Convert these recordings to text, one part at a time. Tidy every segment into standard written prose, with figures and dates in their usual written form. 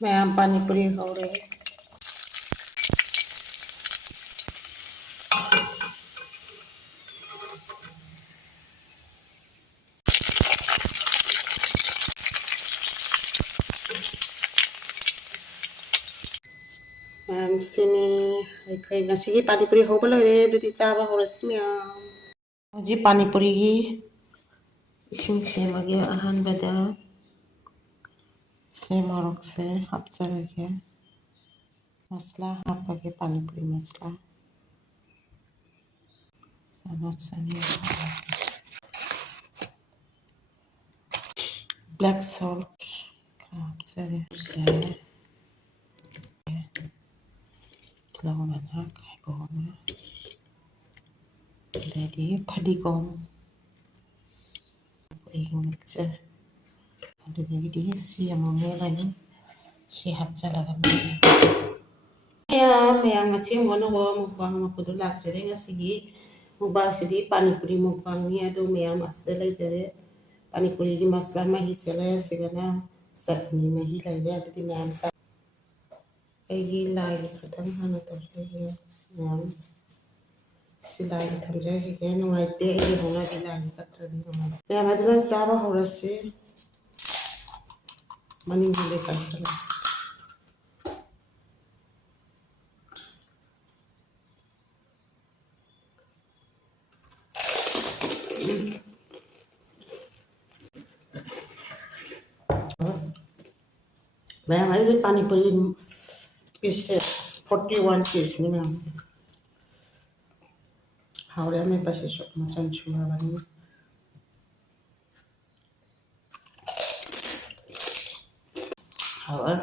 ꯃꯌꯥꯝ ꯄꯥꯅꯤꯄꯨꯔꯤ ꯍꯧꯔꯦ ꯃꯌꯥꯝꯁꯤꯅꯤ ꯑꯩꯈꯣꯏ ꯉꯁꯤꯒꯤ ꯄꯥꯅꯤꯄꯨꯔꯤ ꯍꯧꯕ ꯂꯣꯏꯔꯦ ꯑꯗꯨꯗꯤ ꯆꯥꯕ ꯍꯧꯔꯁꯤ ꯃꯌꯥꯝ ꯍꯧꯖꯤꯛ ꯄꯥꯅꯤꯄꯨꯔꯤꯒꯤ ꯏꯁꯤꯡ ꯁꯦꯝꯃꯒꯦ ꯑꯍꯥꯟꯕꯗ ꯁꯤ ꯃꯣꯔꯣꯛꯁꯦ ꯍꯥꯞꯆꯔꯒꯦ मसाला हापगे पानीपुरी मसाला ब्लैक सॉल्ट हापचरे लवंगा खायबोना रेडी फडिगोम मिक्सर अदुगीदी सी अमने लानी सी हापचरगा ꯃꯌꯥꯝ ꯑꯁꯦꯡꯕꯅ ꯃꯨꯛꯕꯥꯡ ꯃꯈꯣꯏꯗꯣ ꯂꯥꯛꯆꯔꯦ ꯉꯁꯤꯒꯤ ꯃꯨꯛꯕꯥꯡꯁꯤꯗꯤ ꯄꯥꯅꯤꯄꯨꯔꯤ ꯃꯨꯛꯕꯥꯡꯅꯤ ꯑꯗꯨ ꯃꯌꯥꯝ ꯑꯁꯤꯗ ꯂꯩꯖꯔꯦ ꯄꯥꯅꯤꯄꯨꯔꯤꯒꯤ ꯃꯁꯂꯥ ꯃꯍꯤ ꯆꯠꯂꯦ ꯁꯤꯒꯅ ꯆꯠꯅꯤ ꯃꯍꯤ ꯂꯩꯔꯦ ꯑꯗꯨꯗꯤ ꯃꯌꯥꯝ ꯑꯩꯒꯤ ꯂꯥꯏꯒꯤ ꯈꯛꯇꯪ ꯍꯥꯟꯅ ꯇꯧꯖꯒꯦ ꯃꯌꯥꯝ ꯁꯤ ꯂꯥꯏꯒꯤ ꯊꯝꯖꯈꯤꯒꯦ ꯅꯨꯡꯉꯥꯏꯇꯦ ꯑꯩꯒꯤ ꯍꯧꯅꯕꯤ ꯂꯥꯏꯒꯤ ꯀꯠꯇ꯭ꯔꯗꯤ ꯅꯨꯡꯉꯥꯏꯇꯦ ꯃꯌꯥꯝ ꯑꯗꯨꯅ ꯆꯥꯕ ꯍꯧꯔꯁꯤ ꯃꯅꯤꯡꯗ ꯀꯠꯇ꯭ꯔꯦ ma'am I panipuri piece 41 piece नहीं मैम हावड़े में बस मटन छुआ बनी हावा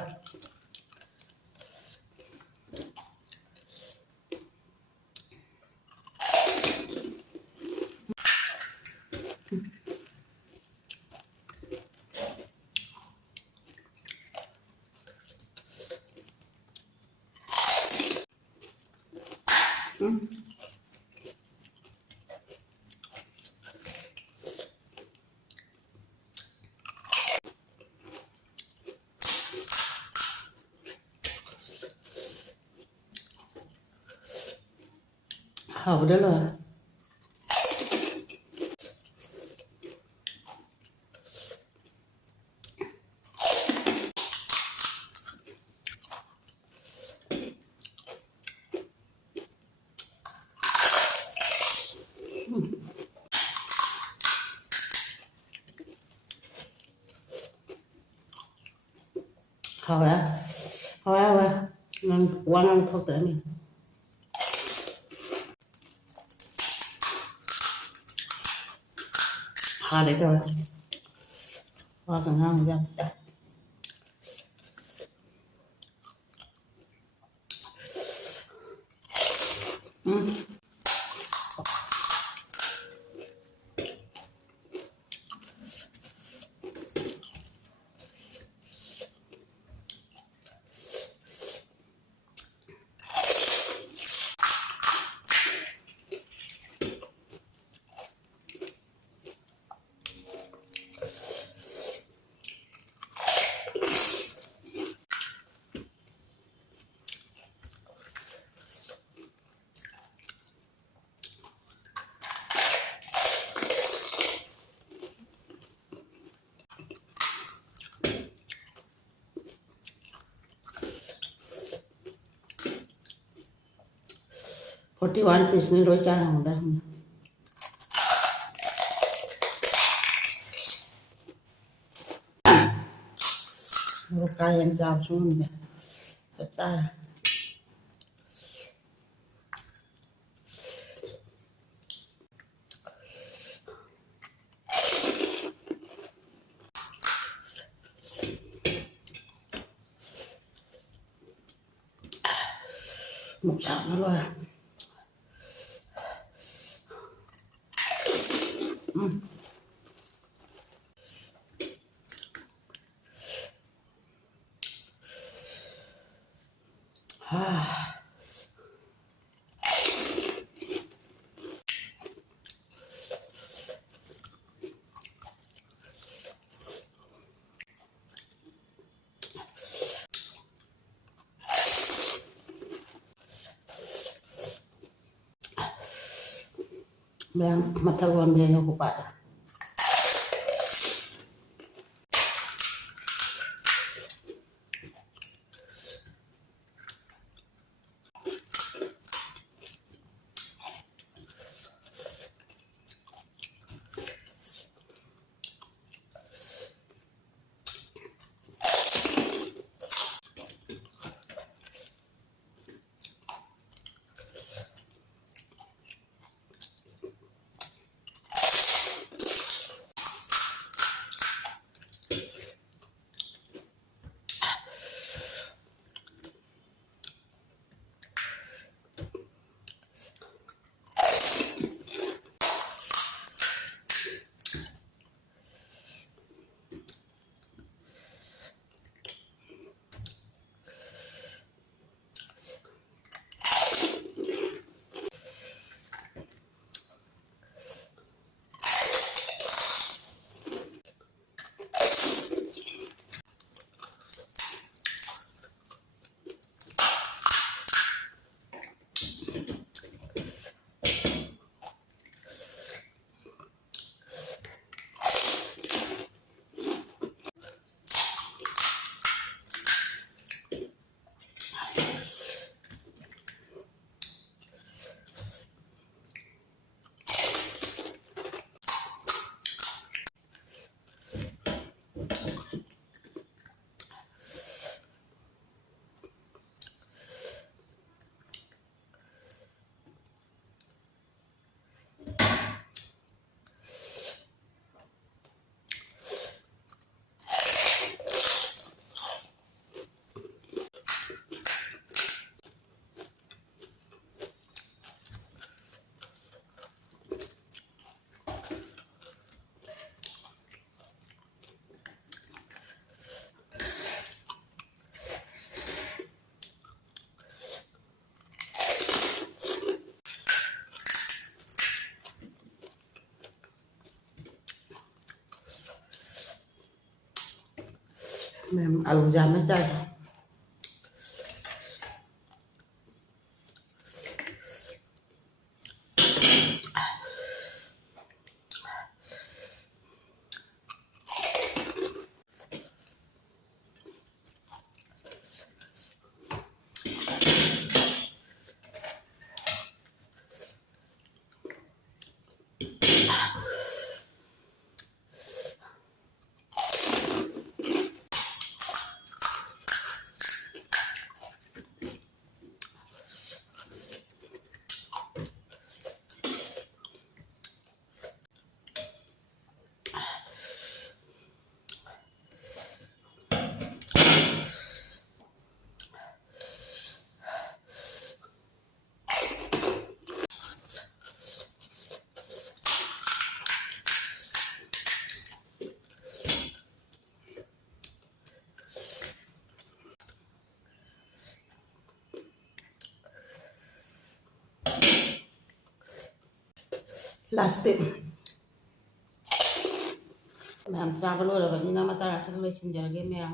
हावड़े लो हावा हावा हावा नन वांग थोक तनी हाले तो वांग ngang ya forty one piece नहीं रोज चार होता है वो कायन जाब सुन दे सच्चा मुझे ना लो ꯃꯌꯥꯝ ꯃꯊꯛ ꯂꯣꯝꯗ ꯌꯧꯕ ꯄꯥꯠꯂꯦ mềm ấu dám nó chạy plastic mềm cha cái lôi là vẫn như nó mà ta sẽ lấy xin giờ cái mèo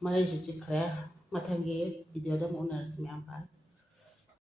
mà đây chủ chỉ khỏe mà thằng ghế video đó muốn là mèo phải